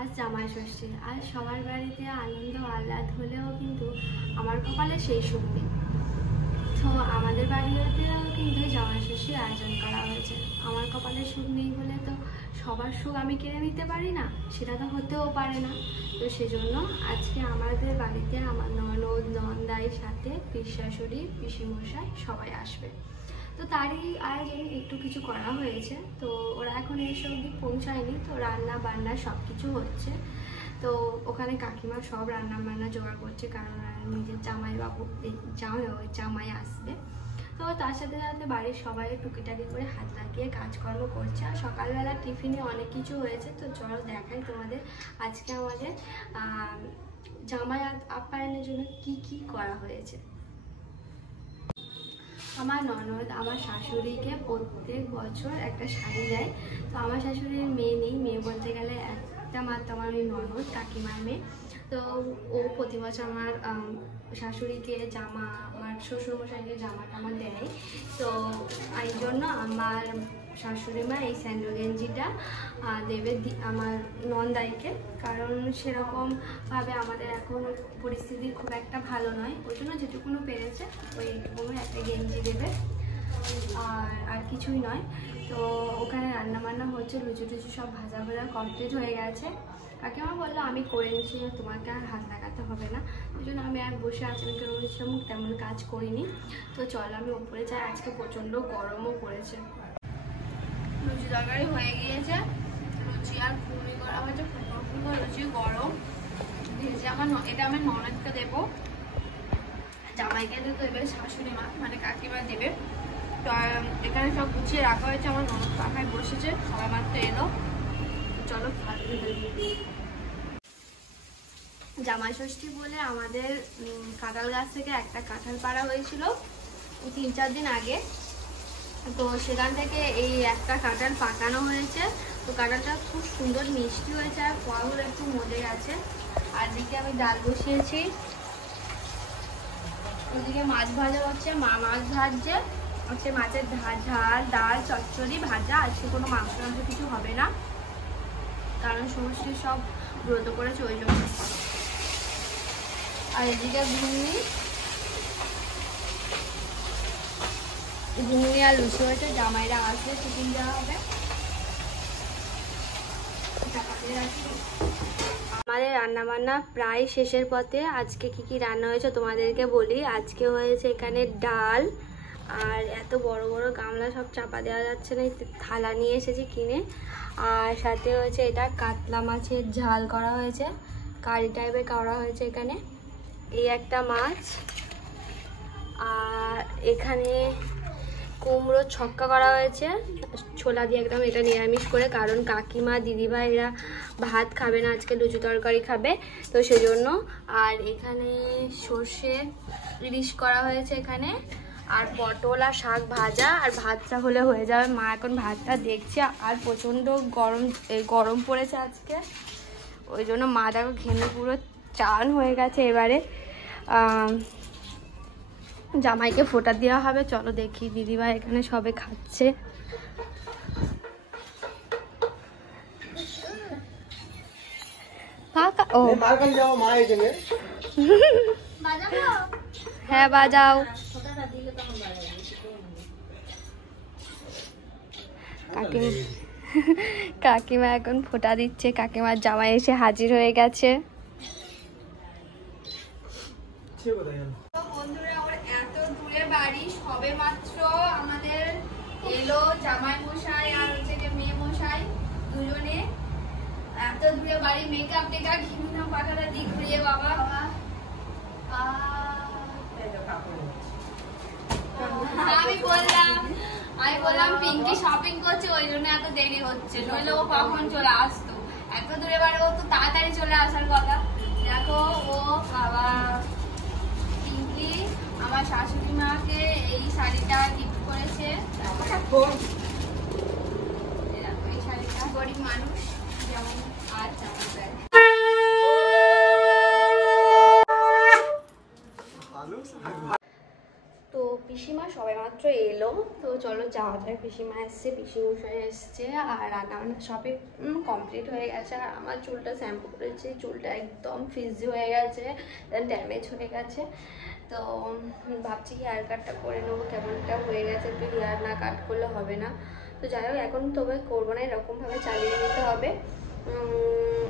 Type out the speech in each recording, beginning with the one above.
আজ জামাই ষষ্ঠী। আজ সবার বাড়িতে আনন্দ আহ্লাদ হলেও কিন্তু আমার কপালে সেই সুখ নেই। তো আমাদের বাড়িতেও কিন্তু জামাই ষষ্ঠীর আয়োজন করা হয়েছে। আমার কপালে সুখ নেই বলে তো সবার সুখ আমি কেড়ে নিতে পারি না, সেটা তো হতেও পারে না। তো সেজন্য আজকে আমাদের বাড়িতে আমার ননদ নন্দাইয়ের সাথে পিসশাশুড়ি পিসিমশাই সবাই আসবে। তো তারই আয়োজন একটু কিছু করা হয়েছে। তো ওরা এখন এসে অবধি পৌঁছায়নি, তো রান্না বান্না সব কিছু হচ্ছে। তো ওখানে কাকিমা সব রান্না বান্না জোগাড় করছে, কারণ নিজের জামাই আসবে। তো তার সাথে সাথে বাড়ির সবাই টুকিটাকি করে হাত লাগিয়ে কাজকর্ম করছে। আর সকালবেলা টিফিনে অনেক কিছু হয়েছে। তো চলো দেখাই তোমাদের আজকে আমাদের জামাই আপ্যায়নের জন্য কি কি করা হয়েছে। আমার ননদ আমার শাশুড়িকে প্রত্যেক বছর একটা শাড়ি দেয়। তো আমার শাশুড়ির মেয়ে নেই, মেয়ে বলতে গেলে একটা মাত্র আমার ওই ননদ কাকিমার মেয়ে। তো ও প্রতি বছর আমার শাশুড়িকে জামা, আমার শ্বশুরমশাইকে জামা টামা দেয়। তো এই জন্য আমার শাশুড়ি মা এই স্যান্ডো গেঞ্জিটা দেবে আমার নন্দাইকে, কারণ সেরকমভাবে আমাদের এখন পরিস্থিতি খুব একটা ভালো নয়। ওই জন্য যেটুকুনো পেরেছে ওইটুকুনো একটা গেঞ্জি দেবে, আর কিছুই নয়। তো ওখানে রান্নাবান্না হচ্ছে, লুচি টুচি সব ভাজা ভাজা কমপ্লিট হয়ে গেছে। কাকিমা বললো আমি করে নিচ্ছি, তোমাকে আর হাত লাগাতে হবে না। ওই জন্য আমি আর বসে আচমকে রয়েছিলাম, তেমন কাজ করিনি। তো চলো আমি ওপরে যাই, আজকে প্রচণ্ড গরমও পড়েছে। লুচি তরকারি হয়ে গিয়েছে, লুচি আর ঘুগনি করা হয়েছে, ফুলকো লুচি গরম ভেজে এটা আমার ননদকে দেবো, জামাইকে তো দেবে শাশুড়ি মা মানে কাকিমা দেবে। তো এখানে সব গুছিয়ে রাখা হয়েছে, আমার ননদ পাখায় বসেছে, সবাই মাত্র এলো। চলো জামাই ষষ্ঠী বলে আমাদের কাঁঠাল গাছ থেকে একটা কাঁঠাল পাড়া হয়েছিল 3-4 দিন আগে। তো সেখান থেকে এই একটা কাঁঠাল পাকানো হয়েছে। তো কাঁঠালটা খুব সুন্দর মিষ্টি হয়েছে, আর ফলগুলো একটু মজে গেছে। আর দিকে আমি ডাল বসিয়েছি, ওদিকে মাছ ভাজা হচ্ছে, মা মাছ ভাজছে, হচ্ছে মাছের ঝাল ডাল চচ্চড়ি ভাজা। আজকে কোনো মাংস কিছু হবে না, কারণ সমস্ত সব ব্রত করেছে ওই জন্য। আর এদিকে ঘুগনি আর লুচি হয়েছে, জামাইরা আসলে টিফিন দেওয়া হবে। আমাদের রান্নাবান্না প্রায় শেষের পথে। আজকে কি কি রান্না হয়েছে তোমাদেরকে বলি। আজকে হয়েছে এখানে ডাল, আর এত বড় বড় গামলা সব চাপা দেওয়া যাচ্ছে না, থালা নিয়ে এসেছি কিনে। আর সাথে হয়েছে এটা কাতলা মাছের ঝাল করা হয়েছে, কারি টাইপের করা হয়েছে এখানে, এই একটা মাছ। আর এখানে কুমড়ো ছক্কা করা হয়েছে ছোলা দিয়ে একদম, এটা নিরামিষ করে, কারণ কাকিমা দিদিভাই এরা ভাত খাবে না, আজকে লুচি তরকারি খাবে, তো সেজন্য। আর এখানে সর্ষে ইলিশ করা হয়েছে এখানে, আর পটল আর শাক ভাজা, আর ভাতটা হলে হয়ে যাবে। মা এখন ভাতটা দেখছে, আর প্রচণ্ড গরম পড়েছে আজকে, ওই জন্য মা দেখো ঘেমে পুরো চান হয়ে গেছে। এবারে জামাইকে ফোঁটা দেওয়া হবে, চলো দেখি। দিদিভাই এখানে সবে খাচ্ছে। হ্যাঁ বাজাও। কাকিমা এখন ফোঁটা দিচ্ছে, কাকিমার জামাই এসে হাজির হয়ে গেছে। বন্ধুরা ওর এত দূরে বাড়ি, সবে মাত্র আমাদের এলো জামাই মশাই আর হচ্ছে মেয়ে মশাই দুজনে। এত দূরে বাড়ি, মেকআপ টেকআপ ঘিমিনা পাখাটা দিক ঘুরিয়ে বাবা। আমি বললাম পিঙ্কি শপিং করছে, ওই জন্য এত দেরি হচ্ছে, নইলে ও কখন চলে আসতো। এত দূরে বাড়ি, ও তো তাড়াতাড়ি চলে আসার কথা। দেখো ও বাবা, আমার শাশুড়ি মাকে এই শাড়িটা গিফট করেছে। এই শাড়িটা গরিব মানুষ যেমন আর চাপা দেয়। তো পিসিমা সবে মাত্র এলো, তো চলো যাওয়া যায়। পিসিমা এসছে, পিসিমশাই এসছে, আর রান্না বান্না সবই কমপ্লিট হয়ে গেছে। আর আমার চুলটা শ্যাম্পু করেছি, চুলটা একদম ফ্রিজি হয়ে গেছে, ড্যামেজ হয়ে গেছে। তো ভাবছি হেয়ার কাটটা করে নেবো, কেমনটা হয়ে গেছে, একটু হেয়ার না কাট করলে হবে না। তো যাই হোক, এখন তবে করবো না, এরকমভাবে চালিয়ে নিতে হবে।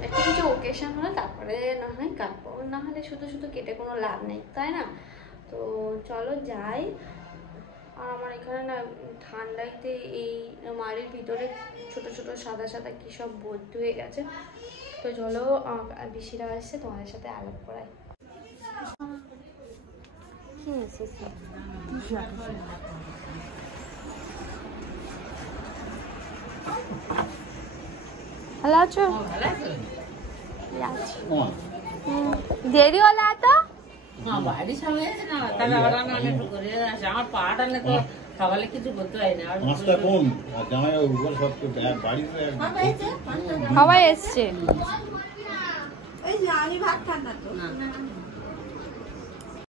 একটা কিছু ওকেশন হলে তারপরে না হয় কাটবো, না হলে শুধু শুধু কেটে কোনো লাভ নেই, তাই না? তো চলো যাই। আর আমার এখানে না ঠান্ডাইতে এই মাড়ির ভিতরে ছোট ছোট সাদা সাদা কী সব ভর্তি হয়ে গেছে। তো চলো বেশিরা আসছে, তোমাদের সাথে আলাপ করাই। কি এসেছে? ভালো আছো? দেরি হলো এত? বাড়ির সামনে আছে না, তাহলে আবার আমি একটু করে আসি। আমার পাটা না তো সকালে কিছু করতে হয় না। মাছটা কোন জামাই উপর সব বাড়িতে সবাই এসছে। ওই যে আমি ভাত খান না তো।